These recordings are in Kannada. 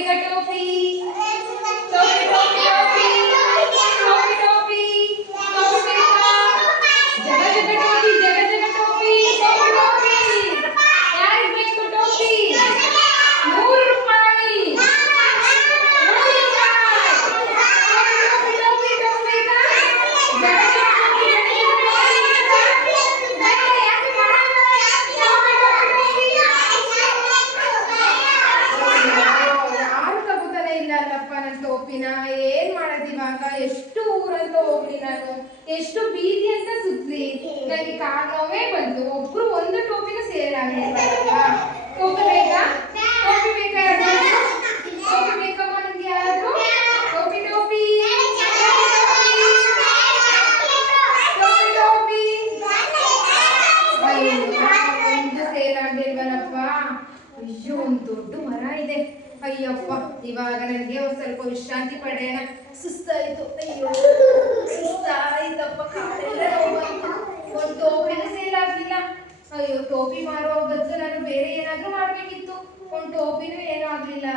ಬೇಗ ಟೋಪಿ ಟೋಪಿ ಟೋಪಿ ಟೋಪಿ ಟೋಪಿ ಟೋಪಿ ಟೋಪಿ ಬೇಕಾ ಜಗ ಜಗ ಟೋಪಿ ಜಗ ಜಗ ಟೋಪಿ ಟೋಪಿ ಟೋಪಿ ಯಾರಿಗೆ ಬೇಕು ಟೋಪಿ 100 ರೂಪಾಯಿ 100 ರೂಪಾಯಿ ಟೋಪಿ ಟೋಪಿ ಟೋಪಿ ಬೇಕಾ ಜಗ ಜಗ ಟೋಪಿ ಟೋಪಿನ ಏನ್ ಮಾಡೋದು ಇವಾಗ ಎಷ್ಟು ಊರಂತ ಹೋಗ್ಲಿ ನಾನು ಎಷ್ಟು ಬೀದಿ ಅಂತ ಸುತ್ತಲಿ ನನಗೆ ಕಾಲೋವೇ ಬಂತು ಒಬ್ರು ಒಂದು ಟೋಪಿನ ಸೇಲ್ ಆಗಲಿಲ್ಲ ಟೋಪಿ ಬೇಕಾ ಟೋಪಿ ಬೇಕಾ ಟೋಪಿ ಬೇಕಮ್ಮ ನಿಮ್ಗೆ ಯಾರಾದ್ರೂ ಟೋಪಿ ಟೋಪಿ ಟೋಪಿ ಒಂದು ಸೇಲ್ ಆಗಲಿಲ್ವಲ್ಲಪ್ಪ ಅಯ್ಯೋ ಒಂದು ದೊಡ್ಡ ಮರ ಇದೆ ಅಯ್ಯಪ್ಪ ಇವಾಗ ನನಗೆ ಒಂದು ಸ್ವಲ್ಪ ವಿಶ್ರಾಂತಿ ಪಡೆಯೋಣ ಸುಸ್ತಾಯಿತು ಅಯ್ಯೋ ಸುಸ್ತಾಯಿತಪ್ಪ ಕಾಲೆಲ್ಲ ನೋವಂತು ಒಂದು ಟೋಪಿನೂ ಸೇಲ್ ಆಗಲಿಲ್ಲ ಅಯ್ಯೋ ಟೋಪಿ ಮಾರೋ ಬದಲು ನಾನು ಬೇರೆ ಏನಾದರೂ ಮಾಡಬೇಕಿತ್ತು ಒಂದು ಟೋಪಿನೂ ಏನೂ ಆಗಲಿಲ್ಲ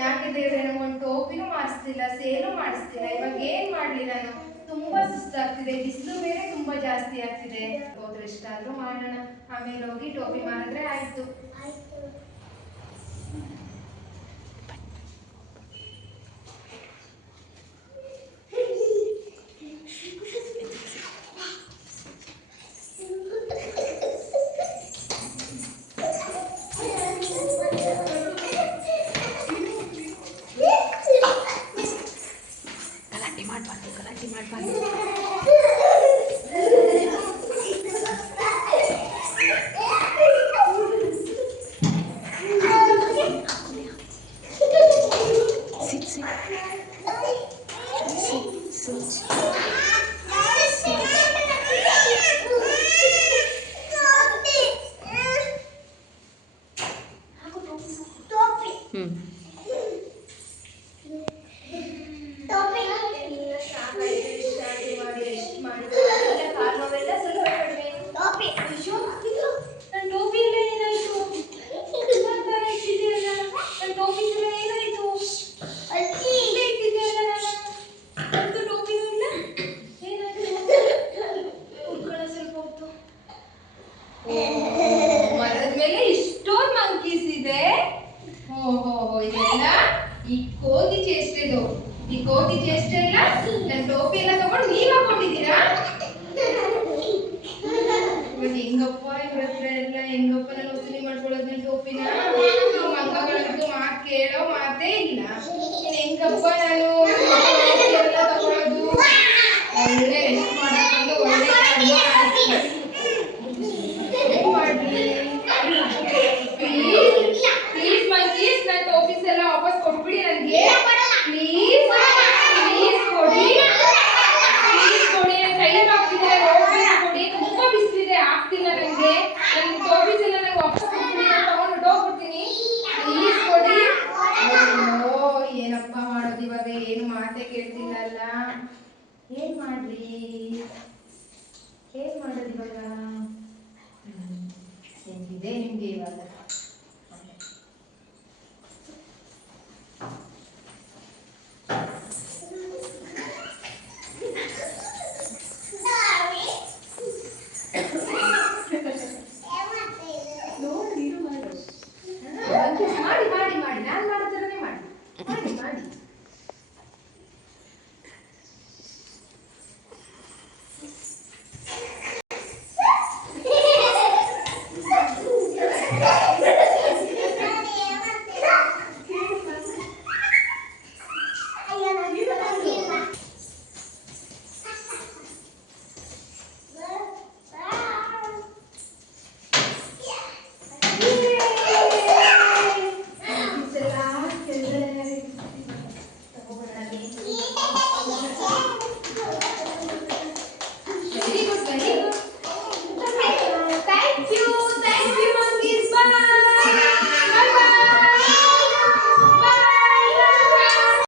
ಯಾಕೆ ದೇವ್ರೆ ನನಗೆ ಒಂದು ಟೋಪಿನೂ ಮಾಡಿಸ್ತಿಲ್ಲ ಸೇಲು ಮಾಡಿಸ್ತಿಲ್ಲ ಇವಾಗ ಏನು ಮಾಡಲಿ ನಾನು ತುಂಬಾ ಸುಸ್ತಾಗ್ತಿದೆ ಬಿಸಿಲು ಬೇರೆ ತುಂಬಾ ಜಾಸ್ತಿ ಆಗ್ತಿದೆ ಹೋದ್ರೆ ಎಷ್ಟಾದರೂ ಮಾಡೋಣ ಆಮೇಲೆ ಹೋಗಿ ಟೋಪಿ ಮಾಡಿದ್ರೆ ಆಯಿತು ಮರದ ಮೇಲೆ ಇಷ್ಟೊಂದು ಮಂಕೀಸ್ ಇದೆ ಓಹೋ ಇದೆಲ್ಲ ಈ ಕೋತಿ ಚೇಷ್ಟೆದು ಈ ಕೋತಿ ಚೇಷ್ಟೆ ಎಲ್ಲ ನನ್ನ ಟೋಪಿ ಎಲ್ಲ ತಗೊಂಡು ನೀವ್ ಹಾಕೊಂಡಿದ್ದೀರಾ ಹೆಂಗಪ್ಪ ಇವ್ರ ಹತ್ರ ಎಲ್ಲ ಹೆಂಗಪ್ಪ ನಾನು ವಸೂಲಿ ಮಾಡ್ಕೊಳ್ಳೋದು ನನ್ನ ಟೋಪಿನ ಮಂಗಗಳಂತೂ ಮಾತು ಕೇಳೋ ಮಾತೇ ಇಲ್ಲ ಹೆಂಗಪ್ಪ ನಾನು ಎಲ್ಲ ತಗೊಳ್ಳೋದು ಒಳ್ಳೆ ರೆಸ್ಟ್ ಮಾಡ್ಕೊಂಡು ಒಳ್ಳೆ ಪ್ಲೀಸ್ ಮಂಕೀಸ್ ನನ್ನ ಟೋಪೀಸ್ ಎಲ್ಲ ವಾಪಸ್ ಕೊಟ್ಬಿಡಿ ನನಗೆ ಪ್ಲೀಸ್ ಪ್ಲೀಸ್ ಕೊಡಿ ಪ್ಲೀಸ್ ಕೊಡಿ ನನ್ನ ಟೈಮ್ ಆಗ್ತಿದೆ ಹೋಗ್ಬೇಕು ಕೊಡಿ ತುಂಬಾ ಬಿಸಿಲಿದೆ ಆಗ್ತಿಲ್ಲ ನನಗೆ ನನ್ನ ಟೋಪೀಸ್ ಎಲ್ಲ ನನಗೆ ವಾಪಸ್ ಕೊಟ್ಬಿಡಿ ನಾನು ತಗೊಂಡು ಹೋಗ್ಬಿಡ್ತೀನಿ ಪ್ಲೀಸ್ ಕೊಡಿ ಅಯ್ಯೋ ಏನಪ್ಪ ಮಾಡೋದು ಇವಾಗ ಏನು ಮಾತೇ ಕೇಳ್ತಿಲ್ಲ ಅಲ್ಲ ಏನ್ ಮಾಡ್ಲಿ ಏನ್ ಮಾಡೋದು ಇವಾಗ ಹೆಂಗಿದೆ ನಿಮ್ಗೆ ಇವಾಗ